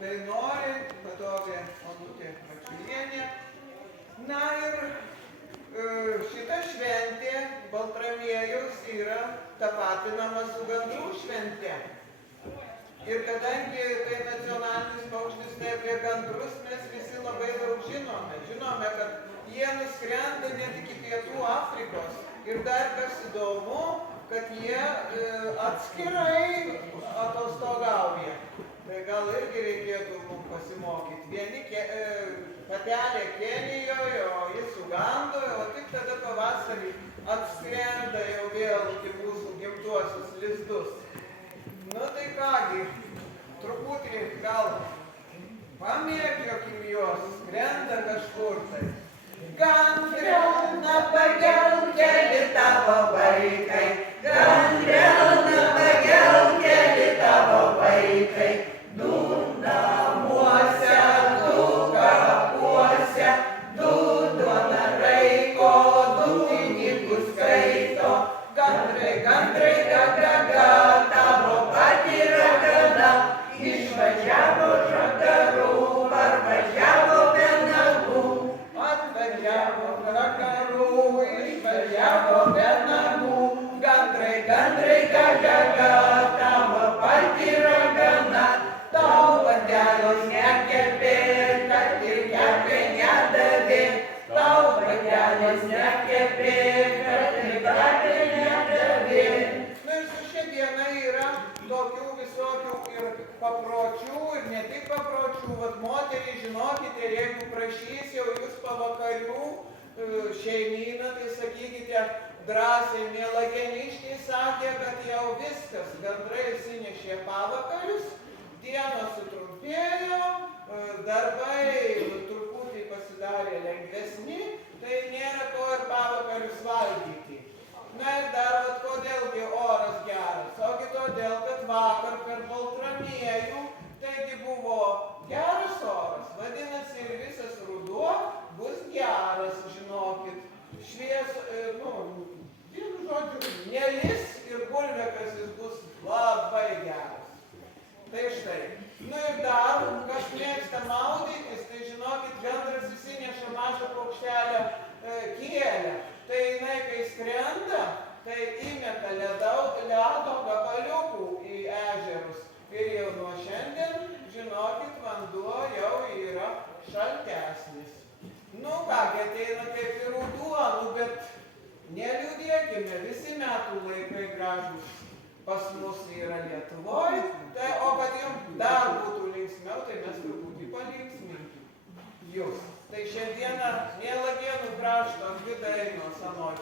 Dainori, vadovė Onutė Mačiulienė. Na ir šita šventė Baltramiejaus yra tapatinama su gandrų šventė. Ir kadangi tai nacionalinis paukštis, tai apie gandrus mes visi labai daug žinome. Žinome, kad jie nuskrenda net iki Pietų Afrikos. Ir dar kas įdomu, kad jie atskirai atostogauja. Tai gal irgi reikėtų mums pasimokyti. Vieni patelė Kenijoje, o jis Ugandoje, o tik tada pavasarį atskrenda jau vėl į mūsų gimtuosius lizdus. Nu tai kągi, truputį gal pamėgiokim juos, skrenda kažkur tai. Gandriauna pagelkeli tavo vaikai, gandriauna pagelkeli tavo vaikai, du namuose, du kapuose, du duona raiko, du pinigus skaito. Gandrai, gandrai, gaga, tavo pati ragana, išvažiavo žagarų, parvažiavo be nagų. Atvažiavo vakarų, išvažiavo be nagų. Gandrai, gandrai, gaga, tavo pati ragana, tau bandelos nekepė, kad ir kepė nedavė. Tau bandelos nekepė, kad ir kepė nedavė. Na ir su šia diena yra tokių visokių ir papročių, ir ne tik papročių. Vat moteriai, žinokite, jeigu prašys jau jūs pavakarių šeimyną, tai sakykite drąsiai, Mielageniškiai sakė, kad jau viskas, gandrai sinešė pavakarius, dienos sutrumpėjo, darbai truputį pasidarė lengvesni, tai nėra ko ir pavakarius valgyti. Na ir dar, vat kodėlgi oras geras, ogi todėl, kad vakar per Baltramiejų, taigi buvo geras oras, vadinasi ir visas ruduo bus geras, žinokit. Vienu žodžiu, nelis ir bulvėkasis bus labai geras. Tai štai. Nu ir dar, kas mėgsta maudytis, tai žinokit, gandras įsineša mažą paukštelę kielę. Tai jinai, kai skrenda, tai įmeta ledo gabaliukų į ežerus. Ir jau nuo šiandien, žinokit, vanduo jau yra šaltesnis. Nu kągi, ateina kaip ir ruduo, bet neliūdėkime, visi metų laikai gražūs pas mus yra Lietuvoje. Tai, o kad jums dar būtų linksmiau, tai mes truputį palinksminkim jūs. Tai šiandieną Mielagėnų krašto dvi dainos anoj